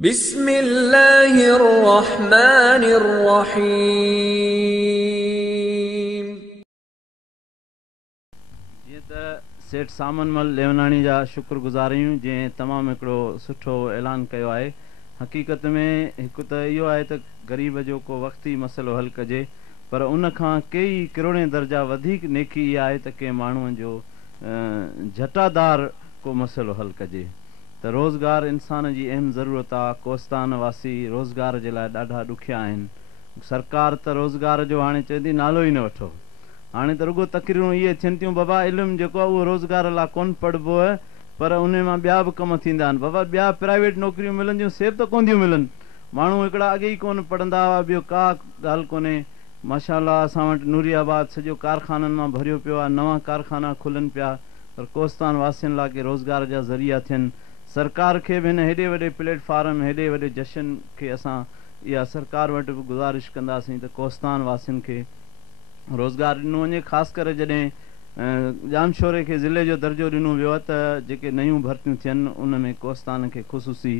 बिस्मिल्लाहिर्रहमानिर्रहीम। जीअं त सेठ सामनमल लेवनाणी जा शुक्रगुज़ार आहियूं जंहिं तमामु हिकिड़ो सुठो ऐलान कयो आहे। हक़ीक़त में हिकु त इहो आहे त ग़रीब जो को वक़्ती मसइलो हल कजे, पर उन खां कई किरोड़े दर्जा वधीक नेकी इहा आहे त कंहिं माण्हूअ जो झटादार को मसइलो हल कजे। त रोज़गार इंसान जी अहम ज़रूरत आहे। कोस्तान वासी रोज़गार जे लाइ ॾाढा ॾुखिया आहिनि। सरकार त रोज़गार जो हाणे चवंदी नालो ई न वठो। हाणे त रुॻो तकरीरूं इहे थियनि थियूं, बाबा इल्मु जेको आहे उहो रोज़गार लाइ कोन्ह पढ़िबो आहे, पर उन मां ॿिया बि कम थींदा आहिनि। बाबा ॿिया प्राइवेट नौकिरियूं मिलंदियूं, सेब त कोन थियूं मिलनि। माण्हू हिकिड़ा अॻे ई कोन पढ़ंदा हुआ, ॿियो का ॻाल्हि कोन्हे। माशाअल्लाह असां वटि नूरियाबाद सॼो कारखाननि मां भरियो पियो आहे, नवां कारखाना खुलनि पिया, पर कोस्तान वासियुनि लाइ के रोज़गार जा ज़रिया थियनि। सरकार खे बि हिन हेॾे वॾे प्लेटफार्म, हेॾे वॾे जशन खे असां इहा सरकार वटि बि गुज़ारिश कंदासीं त कोस्तान वासियुनि खे रोज़गार ॾिनो वञे। ख़ासि करे जॾहिं जामशोरे खे ज़िले जो दर्जो ॾिनो वियो आहे त जेके नयूं भर्तियूं थियनि उन में कोस्तान खे ख़ुशूसी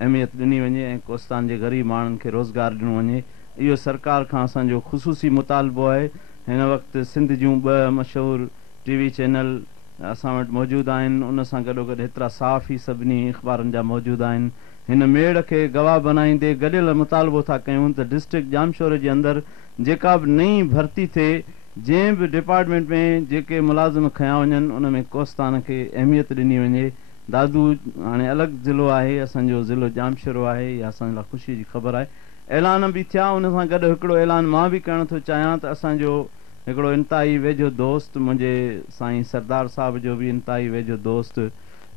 अहमियत ॾिनी वञे ऐं कोस्तान जे ग़रीब माण्हुनि खे रोज़गार ॾिनो वञे। इहो सरकार खां असांजो ख़ुशूसी मुतालबो आहे। हिन वक़्तु सिंध जूं 2 मशहूरु TV चैनल असां वटि मौजूदु आहिनि, उन सां गॾोगॾु हेतिरा साफ़ ई सभिनी अख़बारनि जा मौजूदु आहिनि। हिन मेड़ खे गवाह बनाईंदे गॾियल मुतालबो था कयूं त डिस्ट्रिक्ट जामशोरे जे अंदरि जेका बि नई भर्ती थिए, जंहिं बि डिपार्टमेंट में जेके मुलाज़िम खयां वञनि उन में कोस्तान खे अहमियत ॾिनी वञे। दादू हाणे अलॻि ज़िलो आहे, असांजो ज़िलो जामशोरो आहे, इहा असांजे लाइ ख़ुशी जी ख़बर आहे। ऐलान बि थिया, उन सां गॾु हिकिड़ो ऐलान मां बि करणु थो चाहियां त असांजो हिकिड़ो इंतिहाई वेझो दोस्त, मुंहिंजे साईं सरदार साहिब जो बि इंतिहाई वेझो दोस्त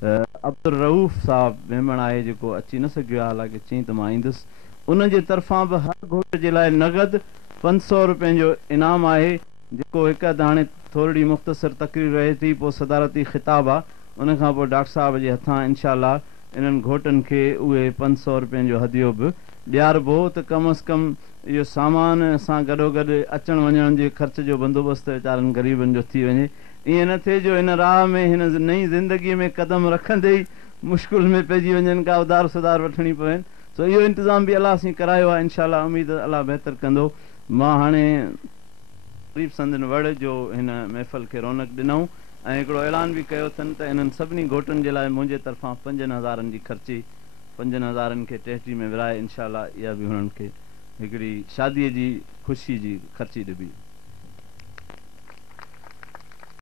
अब्दुल रऊफ़ साहिबु वेमण आहे, जेको अची न सघियो आहे, हालांकि चई त मां ईंदुसि। उन जे तरफ़ां बि हर घोट जे लाइ नगद 500 रुपयनि जो इनाम आहे, जेको हिकु अधु हाणे थोरी मुख़्तसिर तक़रीर रहे थी, पोइ सदारती ख़िताब आहे, उन खां पोइ डॉक्टर साहिब जे हथां इनशाअल्लाह इन्हनि घोटनि खे उहे 500 रुपयनि जो हदियो बि ॾियारिबो, त कम अज़ कम इहो सामान सां गॾोगॾु अचण वञण जे ख़र्च जो बंदोबस्तु वीचारनि ग़रीबनि जो थी वञे। ईअं न थिए जो हिन राह में, हिन नई ज़िंदगीअ में क़दम रखंदे ई मुश्किल में पइजी वञनि, का उधार सुधार वठणी पवनि। सो इहो इंतिज़ाम बि अलाह सां करायो आहे, इनशाअल्लाह उमेद अलाह बहितर कंदो। मां हाणे ग़रीब संदन वड़ जो हिन महफ़िल खे रौनक ॾिनऊं ऐं हिकिड़ो ऐलान बि कयो अथनि त इन्हनि सभिनी घोटनि जे लाइ मुंहिंजे तरफ़ां 5,000 जी ख़र्ची 5,000 खे टेहरी में विराए इनशाअल्लाह इहा बि हुननि खे हिकिड़ी शादीअ जी ख़ुशी जी ख़र्ची ॾिबी।